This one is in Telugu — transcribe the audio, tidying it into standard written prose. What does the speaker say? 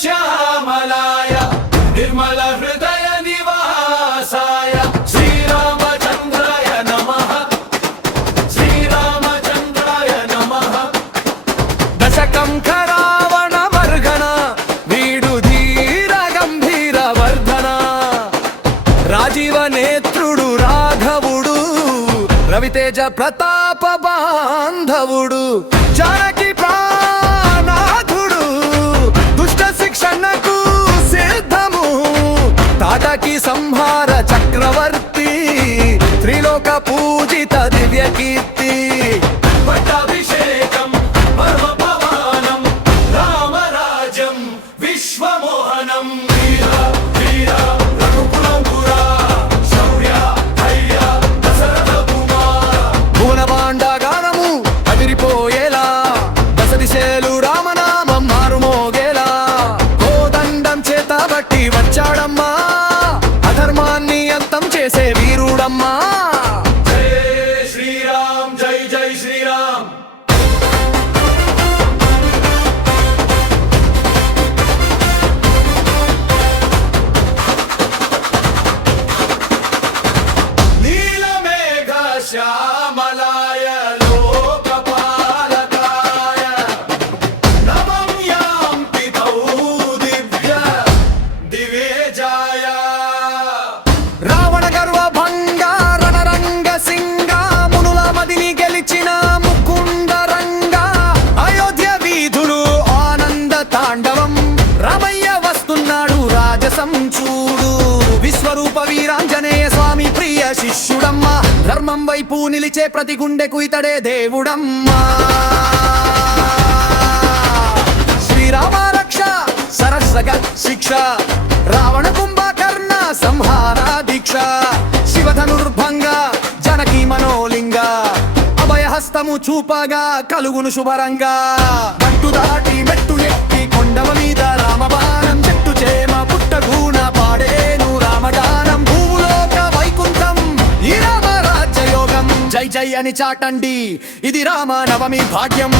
శ్యామలాయ నిర్మల హృదయ నివాసాయ శ్రీరామచంద్రాయ నమః శ్రీరామచంద్రాయ నమః దశకం రావణ మర్గన వీడు ధీర గంభీర వర్ధన రాజీవ నేత్రుడు రాఘవుడు రవితేజ ప్రతాప బాంధవుడు జానకి ప్రాణాధుడు దుష్ట శిక్షణకు సిద్ధము తాటకి సంహార చక్రవర్తి త్రిలోక పూజిత దివ్య కీర్తి పట్టాభిషేకం పరమ పవనం రామరాజ్యం విశ్వమోహనం వీర వీర రఘుకులంపుర శౌర్య ధైర్య దశరథ కుమార భువనమాండ గానము అదిరిపోయేలా దశ దిశలు రామనామం మారుమోగేలా కోదండం చేత బట్టి వచ్చాడమ్మా అధర్మాన్ని అంతం చేసే వీరుడమ్మా జై శ్రీరామ్ జై జై శ్రీరామ్ నీలమేఘ శ్యామలాయ లోకపాలకాయ నమం యాంతి తౌ దివ్య దివేజాయ రావణ గర్వ భంగ రణరంగ సింగ మునుల మదిని గెలిచిన ముకుంద రంగ అయోధ్య వీధులు ఆనంద తాండవం రామయ్య వస్తున్నాడు రాజసం చూడు విశ్వరూప వీరాంజనేయ స్వామి ప్రియ శిష్యుడమ్మా ధర్మం వైపు నిలిచే ప్రతి గుండెకు ఇతడే దేవుడమ్మా శ్రీరామ రక్ష సరస్వగ శిక్ష రావణ కుంభకర్ణ సంహార దీక్ష శివధనుర్భంగ జనకి మనోలింగ అభయహస్తము చూపగా కలుగును శుభరంగా మట్టు దాటి మెట్టు ఎక్కి కొండవ మీద రామబాణం చెట్టు చేమ పుట్టగూణ పాడేను రామగానం భూలోక వైకుంఠం ఈ రామ రాజ్యయోగం జై జై అని చాటండి ఇది రామ నవమి భాగ్యం